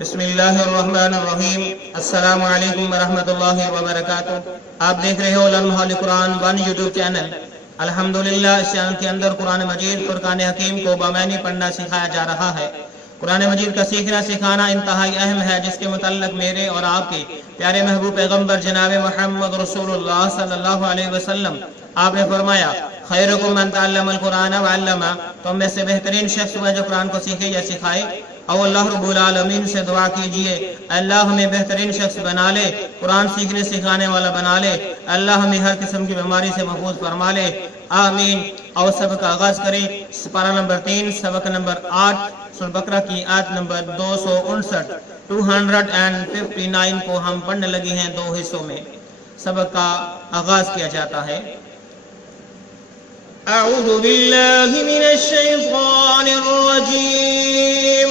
بسم اللہ الرحمن الرحیم۔ السلام علیکم ورحمۃ اللہ وبرکاتہ۔ آپ دیکھ رہے ہو لمحہ قرآن 1 یوٹیوب چینل۔ الحمدللہ اس چینل کے اندر قرآن مجید فرقان حکیم کو بامعنی پڑھنا سکھایا جا رہا ہے۔ قرآن مجید کا سیکھنا سکھانا انتہائی اہم ہے، جس کے متعلق میرے اور آپ کے پیارے محبوب پیغمبر جناب محمد رسول اللہ صلی اللہ علیہ وسلم آپ نے فرمایا، خیرکم من تعلم القرآن وعلمہ، تم میں سے بہترین شخص وہ جو قرآن کو سیکھے یا سکھائے۔ اور اللہ رب العالمین سے دعا کیجئے اللہ ہمیں بہترین شخص بنا لے، قرآن سیکھنے سکھانے والا بنا لے، اللہ ہمیں ہر قسم کی بیماری سے محفوظ فرما لے، آمین۔ اور سبق کا آغاز کریں سپارہ نمبر 3 سبق نمبر 8 سورہ بقرہ کی آیت نمبر 259 259 کو ہم پڑھنے لگے ہیں 2 حصوں میں۔ سبق کا آغاز کیا جاتا ہے۔ اعوذ باللہ من الشیطان الرجیم،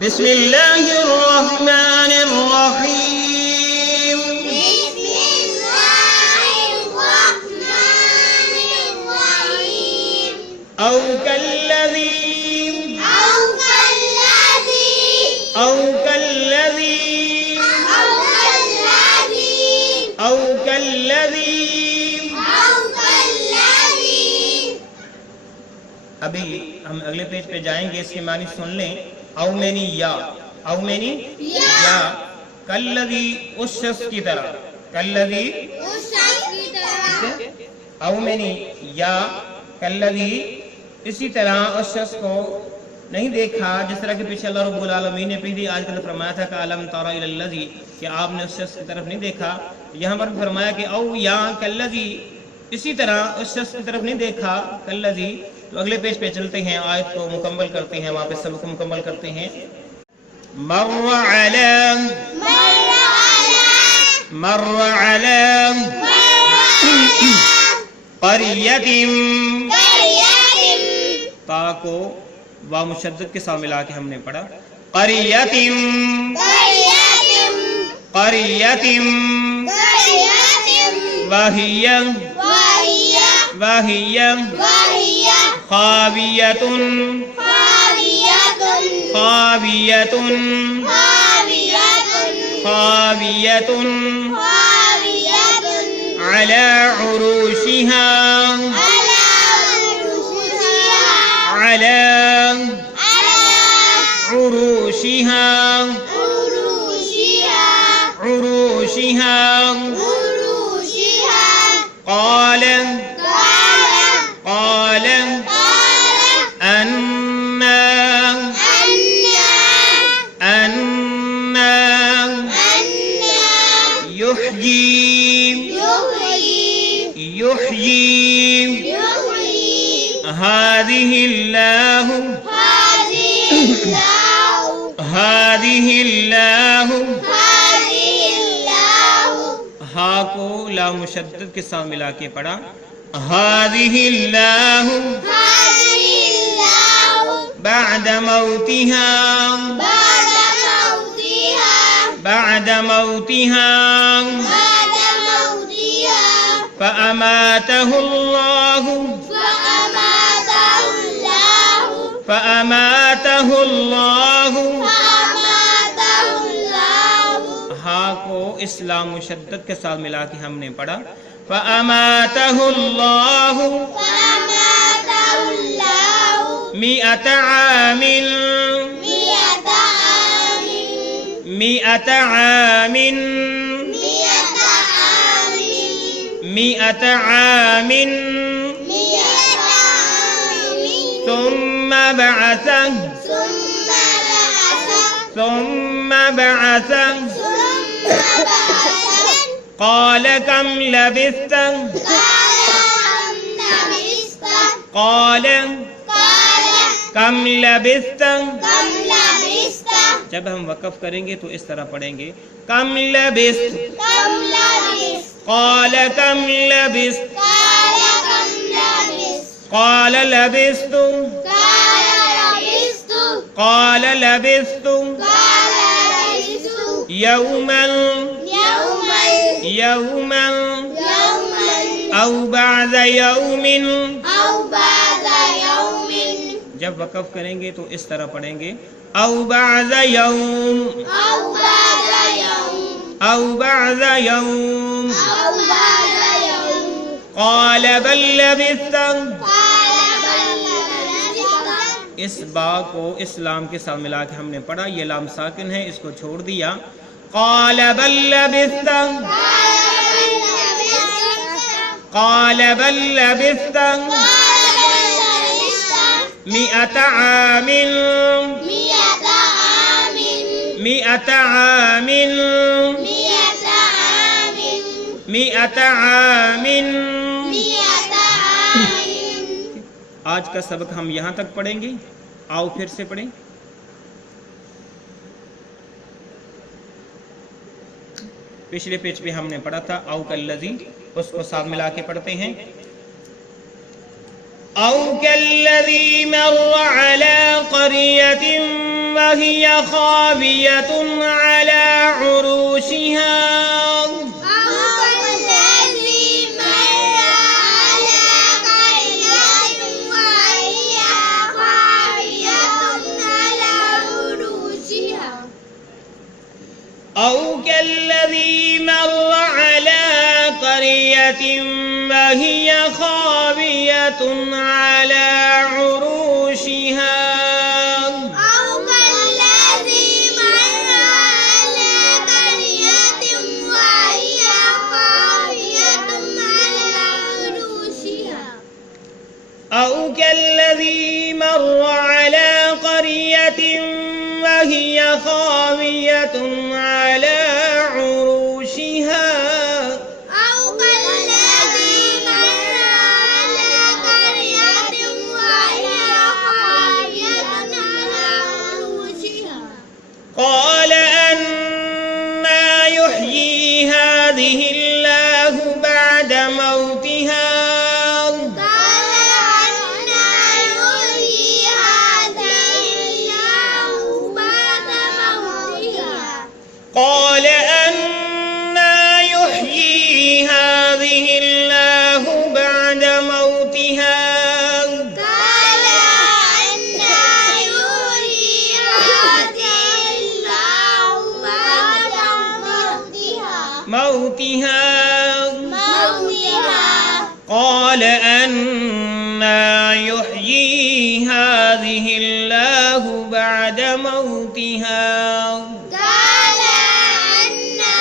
بسم اللہ الرحمن الرحیم، او کالذی ابھی ہم اگلے پیج پہ جائیں گے، اس کے معنی سن لیں۔ او مینی یا، او مینی یا، کالذی اس شخص کی طرح، کالذی او مینی یا کالذی اسی طرح اس شخص کو نہیں دیکھا جس طرح کہ پیچھے اللہ رب العالمین نے پہلی آیت میں فرمایا تھا کہ الم تر الی الذی، کہ آپ نے اس شخص کی طرف نہیں دیکھا۔ یہاں پر فرمایا کہ او یا کالذی اسی طرح اس شخص کی طرف نہیں دیکھا، کالذی۔ تو اگلے پیج پہ چلتے ہیں، آیت کو مکمل کرتے ہیں، وہاں پہ سبق کو مکمل کرتے ہیں۔ مر علی قریۃ، تا کو وا مشدد کے ساتھ ملا کے ہم نے پڑھا، قریۃ وہی خاویۃ علی عروشہا قال يحيي هذه الله ہا کو لا مشدد کے ساتھ ملا کے پڑھا، هذه الله بعد موتها فأماته الله ہا کو اسلام مشدد کے ساتھ ملا کے ہم نے پڑھا، فأماته الله 100 عام 100 عام ثم بعثه قال كم لبثت جب ہم وقف کریں گے تو اس طرح پڑھیں گے، کم لبثت قال كم لبثت قال لبثت قال لبثت يوما او بعد یوم، أو بعد يوم، جب وقف کریں گے تو اس طرح پڑھیں گے او بعد یوم، أو بعد يوم، او بعد یوم. أو بعد يوم. قال بل لبثت، قال بل لبثت. اس با کو اس لام کے ساتھ ملا کے ہم نے پڑھا، یہ لام ساکن ہے، اس کو چھوڑ دیا. قال بل لبثت، قال بل لبثت مئة عام، مئة عام، مئة عام، مئة عام، مئة عام. مئة عام. آج کا سبق ہم یہاں تک پڑھیں گے. آؤ پھر سے پڑھیں. پچھلے پیج پہ ہم نے پڑھا تھا او کالذی، اس کو ساتھ ملا کے پڑھتے ہیں. او کالذی مر علی قریۃ وہی خاویۃ علی عروشها، أو كالذي مر على قرية وهي خاوية على عروشها. او کالذی مر علی قریۃ وہی خاویۃ علی عروشها، أو كالذي مر على قرية وهي خاوية على عروشها. أو كالذي مر على قرية وهي خاوية على عروشها، أو كالذي مر على قرية وهي خاوية على عروشها. قال أنى يحيي هذه الله بعد موتها، قال أنى يحيي هذه الله بعد موتها. قال أنى يحيي هذه الله بعد موتها، قال أنى يحيي هذه الله بعد موتها. قال أنى يحيي هذه الله بعد موتها، قال أنى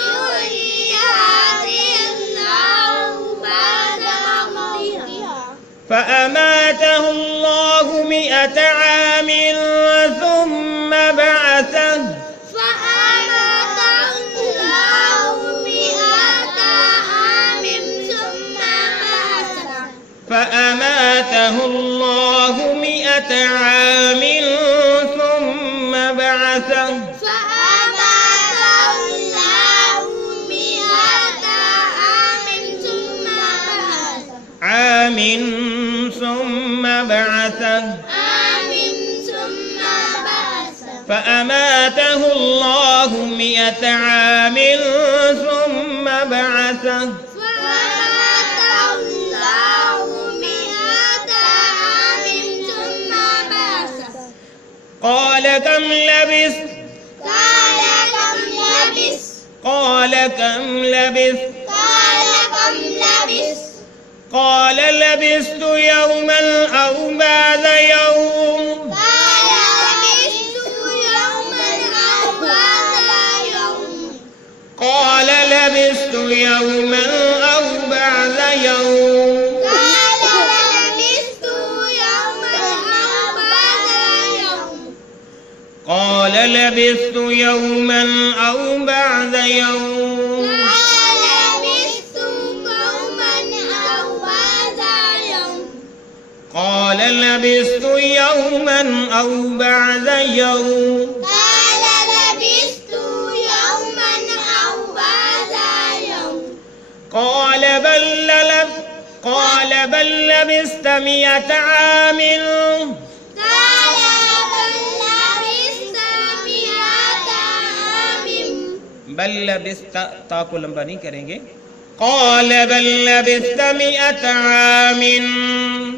يحيي هذه الله بعد موتها. فأماته الله 100 عام ثم بعثه، فأماته الله 100 عام ثم بعثه. فأماته الله 100 عام ثم بعثه، فأماته الله 100 عام ثم بعثه. عام ثم بعثه. عام ثم بعثه. فأماته الله 100 عام ثم بعثه. فأماته الله 100 عام ثم بعثه. قال كم لبثت؟ قال كم لبثت؟ قال كم لبثت؟ قال كم لبثت؟ قال لبثت يوما أو بعد يوم. قال لبثت يوما أو بعد يوم. قال لبثت يوما أو بعد يوم. قال لبثت يوما أو بعد يوم. قال لبثت يوما أو بعد يوم. قال لبثت يوما أو بعد يوم. قال لبثت يوما أو بعد يوم. قال لبثت يوما أو بعد يوم. قال بل لبثت 100 عام. قال بل لبثت 100 عام. بل لبثت، تا کو لمبا نہیں کریں گے. قال بل لبثت 100 عام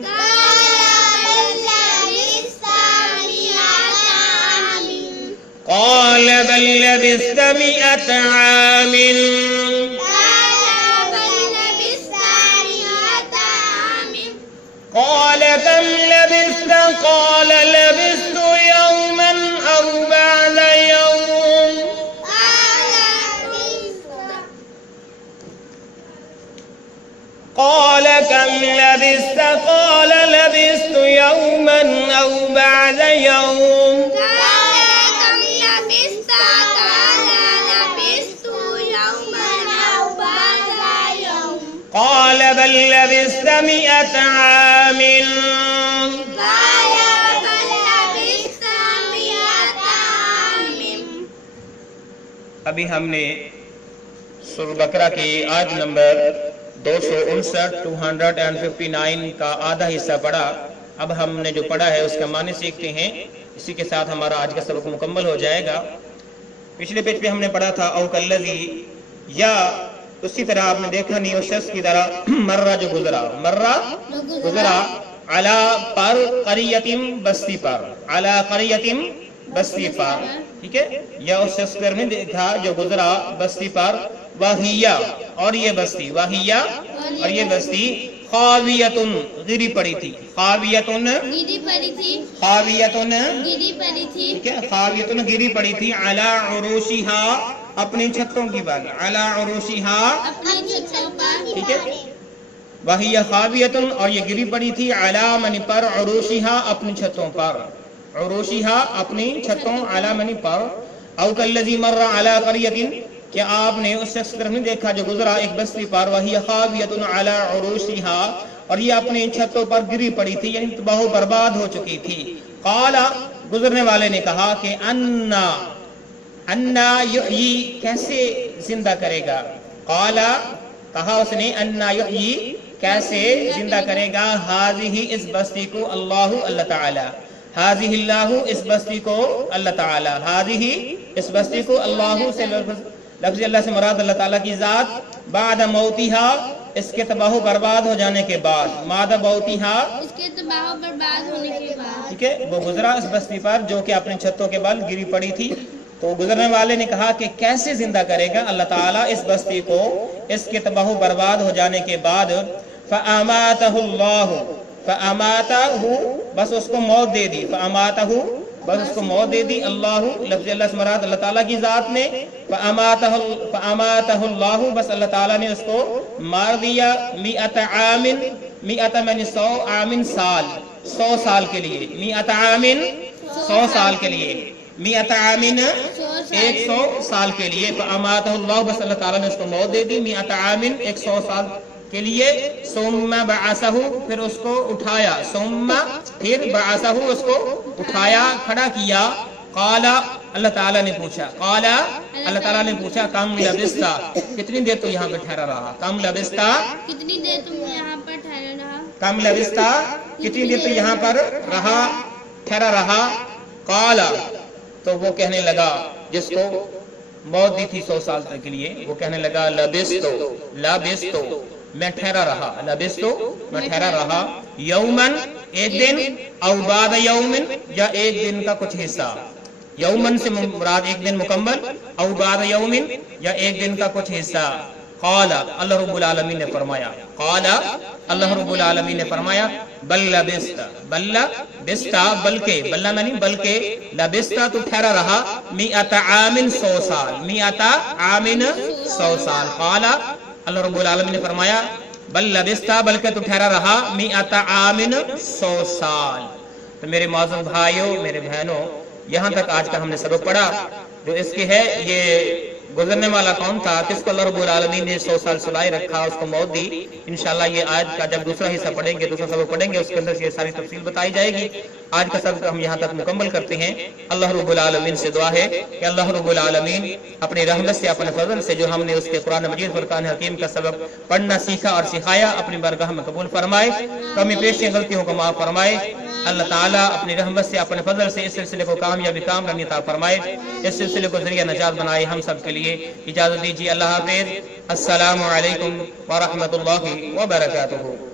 قال بل لبثت 100 عام قال بل لبثت 100 عام قال بل لبثت 100 عام قال كم لبثت قال لبثت يوما أو بعد يوم قال كم لبثت قال لبثت يوما أو بعد يوم قال بل لبثت 100 عام ابھی ہم نے سورہ بقرہ کی آیت نمبر 259 کا آدھا حصہ پڑھا. اب ہم نے جو پڑھا ہے اس کا معنی سیکھتے ہیں. اسی کے ساتھ ہمارا آج کا سبق مکمل ہو جائے گا. پچھلے پیج پہ ہم نے پڑھا تھا او کلذی، یا اسی طرح آپ نے دیکھا نہیں اس شخص کی طرح مرہ جو گزرا علی پر قریتم بستی پر، علی قریتم بستی پر، ٹھیک ہے، یا اس شخص پر نے دیکھا جو گزرا بستی پر، وہیہ اور یہ بستی، وہیہ اور یہ بستی خاویتن گری پڑی تھی، خاویتن ٹھیک ہے، خاویتن گری پڑی تھی علی عروشہا اپنی چھتوں کی بات، علی عروشہا ٹھیک ہے، وہیہ خاویتن اور یہ گری پڑی تھی علی من پر عروشہا اپنی چھتوں پر، عروشہا اپنی چھتوں، علی من پر. او کالذی مر علی قریۃ، کہ آپ نے اس شخص طرف نہیں دیکھا جو گزرا ایک بستی پر، وہی خاویۃ علی عروشہا اور یہ اپنی چھتوں پر گری پڑی تھی، یعنی تباہ و برباد ہو چکی تھی. قال گزرنے والے نے کہا کہ انا یحیی کیسے زندہ کرے گا، قال کہا اس نے انا یحیی کیسے زندہ کرے گا، ہذہ اس بستی کو اللہ تعالی، ہذہ اللہ اس بستی کو اللہ تعالی، ہذہ اس بستی کو اللہ سے لفظ اللہ سے مراد اللہ تعالیٰ کی ذات، بعد موتہا اس کے تباہ و برباد ہو جانے کے بعد، بعد موتہا اس کے تباہ و برباد ہونے کے بعد، ٹھیک ہے، وہ گزرا اس بستی پر جو کہ اپنے چھتوں کے بل گری پڑی تھی. تو گزرنے والے نے کہا کہ کیسے زندہ کرے گا اللہ تعالیٰ اس بستی کو اس کے تباہ و برباد ہو جانے کے بعد. فَأَمَاتَهُ اللَّهُ فَأَمَاتَهُ بس اس کو موت دے دی، فَأَمَاتَهُ بس اس کو موت دے دی، اللہ لفظ اللہ سے مراد اللہ تعالیٰ کی ذات نے، فَأَمَاتَهُ اللَّهُ بس اللہ تعالیٰ نے اس کو مار دیا، 100 عام، 100 من 100 عام سال، 100 سال کے لیے، 100 عام 100 سال کے لیے، 100 عام 100 سال کے لیے. فَأَمَاتَهُ اللَّهُ بس اللہ تعالیٰ نے اس کو موت دے دی، 100 عام 100 سال کے لیے. ثم بعثہ پھر اس کو اٹھایا، ثم پھر بعثہ اس کو اٹھایا کھڑا کیا. قال اللہ تعالیٰ نے پوچھا، قال اللہ تعالیٰ نے پوچھا کم لبثتا کتنی دیر تو یہاں پہ ٹھہرا رہا، کم لبثتا کتنی دیر تم یہاں پر ٹھہرا رہا، کم لبثتا کتنی دیر تو یہاں پر رہا ٹھہرا رہا. قال تو وہ کہنے لگا جس کو موت دی تھی 100 سال تک کے لیے، وہ کہنے لگا لبثتو میں ٹھہرا رہا، لبثتو میں ٹھہرا رہا، یومن ایک دن، او بعد یومن یا ایک دن کا کچھ حصہ، یومن سے مراد ایک دن مکمل، او بعد یومن یا ایک دن کا کچھ حصہ. قال اللہ رب العالمین نے فرمایا، قال اللہ رب العالمین نے فرمایا بل لبثتا بلکہ بلہ میں نہیں بلکہ لبثتا تو ٹھہرا رہا 100 عام 100 سال، 100 عام 100 سال. قال اللہ رب العالمین نے فرمایا بل لبثتا بلکہ تو ٹھہرا رہا 100 عام 100 سال. تو میرے معزز بھائیوں، میرے بہنوں، یہاں تک آج کا ہم نے سبق پڑھا. جو اس کے ہے یہ گزرنے والا کون تھا، کس کو اللہ رب العالمین نے 100 سال سلائے رکھا، اس کو موت دی. انشاءاللہ یہ آج کا جب دوسرا حصہ پڑھیں گے، دوسرا سبق پڑھیں گے، اس کے اندر یہ ساری تفصیل بتائی جائے گی. آج کا سبق ہم یہاں تک مکمل کرتے ہیں. اللہ رب العالمین سے دعا ہے کہ اللہ رب العالمین اپنی رحمت سے، اپنے فضل سے جو ہم نے اس کے قرآن مجید فرقان حکیم کا سبق پڑھنا سیکھا اور سکھایا، اپنی بارگاہ میں قبول فرمائے، کمی پیشیں غلطیوں کو معاف فرمائے. اللہ تعالیٰ اپنی رحمت سے، اپنے فضل سے اس سلسلے کو کامیابی عطا فرمائے، اس سلسلے کو ذریعہ نجات بنائے ہم سب کے لیے. لیے اجازت دیجیے. اللہ حافظ. السلام علیکم ورحمۃ اللہ وبرکاتہ.